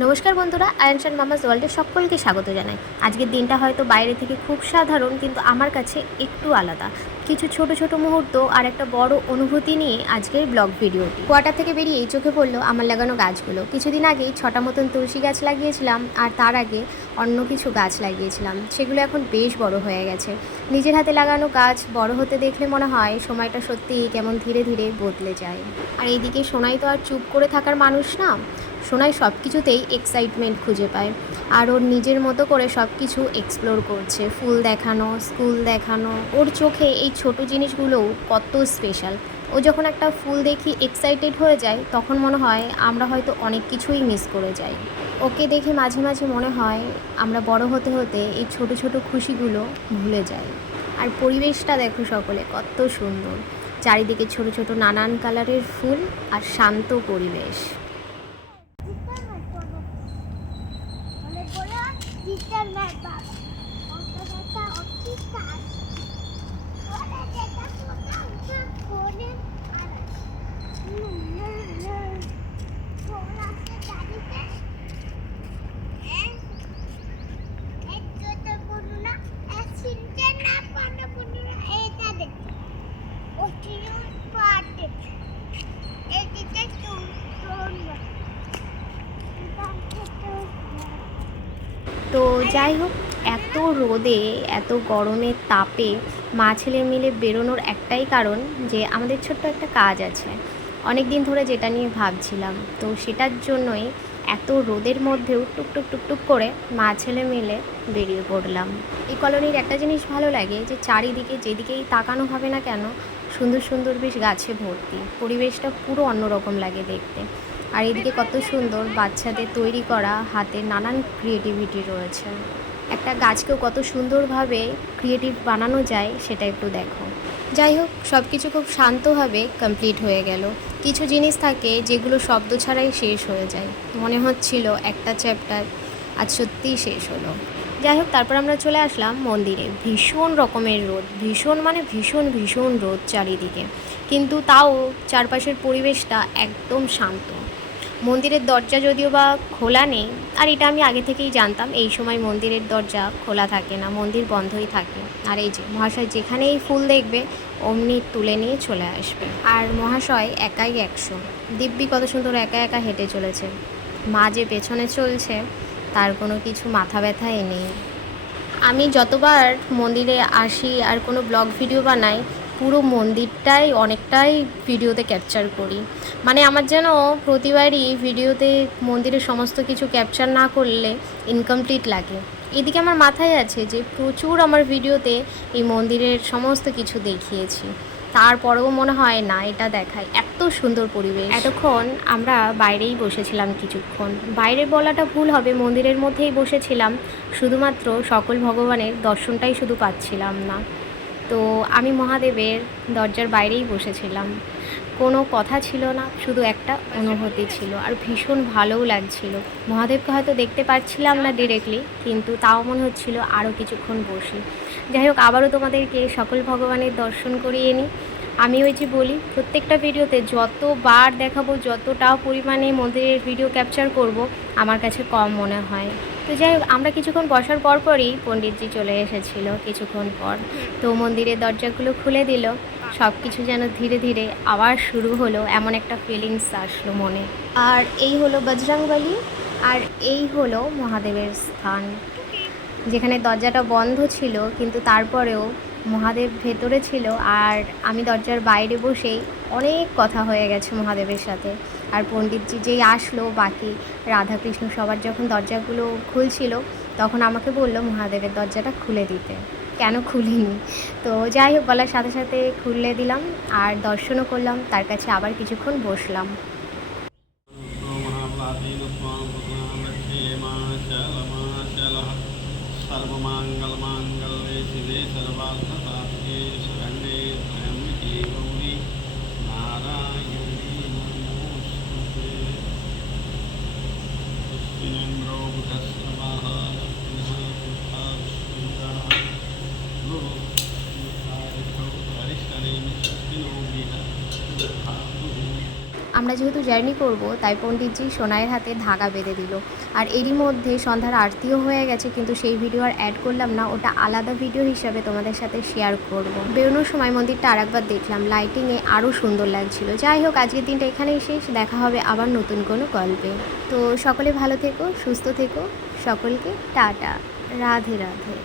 নমস্কার বন্ধুরা, আয়ানস অ্যান্ড মামাস ওয়ার্ল্ডে সকলকে স্বাগত জানাই। আজকের দিনটা হয়তো বাইরে থেকে খুব সাধারণ, কিন্তু আমার কাছে একটু আলাদা। কিছু ছোট ছোট মুহূর্ত আর একটা বড় অনুভূতি নিয়ে আজকের ব্লগ ভিডিওটি। কোয়ার্টার থেকে বেরিয়েই চোখে পড়লো আমার লাগানো গাছগুলো। কিছুদিন আগেই 6টা মতন তুলসী গাছ লাগিয়েছিলাম, আর তার আগে অন্য কিছু গাছ লাগিয়েছিলাম। সেগুলো এখন বেশ বড় হয়ে গেছে। নিজের হাতে লাগানো গাছ বড় হতে দেখলে মনে হয় সময়টা সত্যিই কেমন ধীরে ধীরে বদলে যায়। আর এইদিকে সোনাই তো আর চুপ করে থাকার মানুষ না। সোনাই সব কিছুতেই এক্সাইটমেন্ট খুঁজে পায়, আর ওর নিজের মতো করে সব কিছু এক্সপ্লোর করছে। ফুল দেখানো, স্কুল দেখানো, ওর চোখে এই ছোট জিনিসগুলোও কত স্পেশাল। ও যখন একটা ফুল দেখি এক্সাইটেড হয়ে যায়, তখন মনে হয় আমরা হয়তো অনেক কিছুই মিস করে যাই। ওকে দেখে মাঝে মাঝে মনে হয় আমরা বড় হতে হতে এই ছোট ছোট খুশিগুলো ভুলে যাই। আর পরিবেশটা দেখো সকলে কত সুন্দর, চারিদিকে ছোট ছোট নানান কালারের ফুল আর শান্ত পরিবেশ। তো যাই হোক, এত রোদে এত গরমের তাপে মা ছেলে মিলে বেরোনোর একটাই কারণ যে আমাদের ছোট্ট একটা কাজ আছে, অনেক দিন ধরে যেটা নিয়ে ভাবছিলাম। তো সেটার জন্যই এত রোদের মধ্যেও টুকটুক টুকটুক করে মা ছেলে মিলে বেরিয়ে পড়লাম। এই কলোনির একটা জিনিস ভালো লাগে যে চারিদিকে যেদিকেই তাকানো হবে না কেন, সুন্দর সুন্দর বেশ গাছে ভর্তি। পরিবেশটা পুরো অন্যরকম লাগে দেখতে। আর এদিকে কত সুন্দর বাচ্চাদের তৈরি করা হাতের নানান ক্রিয়েটিভিটি রয়েছে। একটা গাছকেও কত সুন্দরভাবে ক্রিয়েটিভ বানানো যায় সেটা একটু দেখো। যাই হোক, সব কিছু খুব শান্তভাবে কমপ্লিট হয়ে গেল। কিছু জিনিস থাকে যেগুলো শব্দ ছাড়াই শেষ হয়ে যায়, মনে হচ্ছিল একটা চ্যাপ্টার আজ সত্যিই শেষ হলো। যাই হোক, তারপর আমরা চলে আসলাম মন্দিরে। ভীষণ রকমের রোদ, ভীষণ মানে ভীষণ ভীষণ রোদ চারিদিকে, কিন্তু তাও চারপাশের পরিবেশটা একদম শান্ত। মন্দিরের দরজা যদিও বা খোলা নেই, আর এটা আমি আগে থেকেই জানতাম, এই সময় মন্দিরের দরজা খোলা থাকে না, মন্দির বন্ধই থাকে। আর এই যে মহাশয় যেখানেই ফুল দেখবে অমনি তুলে নিয়ে চলে আসবে। আর মহাশয় একাই 100। দিব্যি কত সুন্দর একা একা হেঁটে চলেছে। মা যে পেছনে চলছে তার কোনো কিছু মাথা ব্যথাই নেই। আমি যতবার মন্দিরে আসি আর কোনো ব্লগ ভিডিও বানাই, পুরো মন্দিরটাই অনেকটাই ভিডিওতে ক্যাপচার করি। মানে আমার যেন প্রতিবারই ভিডিওতে মন্দিরের সমস্ত কিছু ক্যাপচার না করলে ইনকমপ্লিট লাগে। এদিকে আমার মাথায় আছে যে প্রচুর আমার ভিডিওতে এই মন্দিরের সমস্ত কিছু দেখিয়েছি, তারপরেও মনে হয় না এটা দেখায়। এত সুন্দর পরিবেশ। এতক্ষণ আমরা বাইরেই বসেছিলাম কিছুক্ষণ, বাইরে বলাটা ভুল হবে, মন্দিরের মধ্যেই বসেছিলাম। শুধুমাত্র সকল ভগবানের দর্শনটাই শুধু পাচ্ছিলাম না। তো আমি মহাদেবের দরজার বাইরেই বসেছিলাম, কোনো কথা ছিল না, শুধু একটা অনুভূতি ছিল, আর ভীষণ ভালোও লাগছিল। মহাদেবকে হয়তো দেখতে পাচ্ছিলাম না ডিরেক্টলি, কিন্তু তাও মনে হচ্ছিল আরও কিছুক্ষণ বসি। যাই হোক, আবারও তোমাদেরকে সকল ভগবানের দর্শন করিয়ে নিই। আমি ওই যে বলি, প্রত্যেকটা ভিডিওতে যতবার দেখাবো, যতটা পরিমাণে মন্দিরের ভিডিও ক্যাপচার করব, আমার কাছে কম মনে হয়। তো যাই হোক, আমরা কিছুক্ষণ বসার পরই পণ্ডিতজি চলে এসেছিল কিছুক্ষণ পর। তো মন্দিরের দরজাগুলো খুলে দিল, সব কিছু যেন ধীরে ধীরে আবার শুরু হলো, এমন একটা ফিলিংস আসলো মনে। আর এই হলো বজরংবলী, আর এই হলো মহাদেবের স্থান, যেখানে দরজাটা বন্ধ ছিল, কিন্তু তারপরেও মহাদেব ভেতরে ছিল। আর আমি দরজার বাইরে বসেই অনেক কথা হয়ে গেছে মহাদেবের সাথে। আর পণ্ডিতজি যেই আসলো, বাকি রাধাকৃষ্ণ সবার যখন দরজাগুলো খুলছিল, তখন আমাকে বলল মহাদেবের দরজাটা খুলে দিতে। কেন খুলিনি? তো যাই হোক, বলার সাথে সাথে খুলে দিলাম, আর দর্শনও করলাম, তার কাছে আবার কিছুক্ষণ বসলাম। सर्वमाङ्गलमाङ्गल्ये शिवे सर्वार्थसाधिके शरण्ये त्र्यम्बके गौरी नारायणी नमोस्तुते। पुष्टिनेन्द्रो बुधस्रवः আমরা যেহেতু জার্নি করব তাই পণ্ডিতজি সোনাইয়ের হাতে ধাগা বেঁধে দিল। আর এরই মধ্যে সন্ধ্যার আরতিও হয়ে গেছে, কিন্তু সেই ভিডিও আর অ্যাড করলাম না, ওটা আলাদা ভিডিও হিসাবে তোমাদের সাথে শেয়ার করব। বেরোনোর সময় মন্দিরটা আরেকবার দেখলাম, লাইটিংয়ে আরও সুন্দর লাগছিল। যাই হোক, আজকের দিনটা এখানেই শেষ, দেখা হবে আবার নতুন কোনো গল্পে। তো সকলে ভালো থেকো, সুস্থ থেকো, সকলকে টাটা, রাধে রাধে।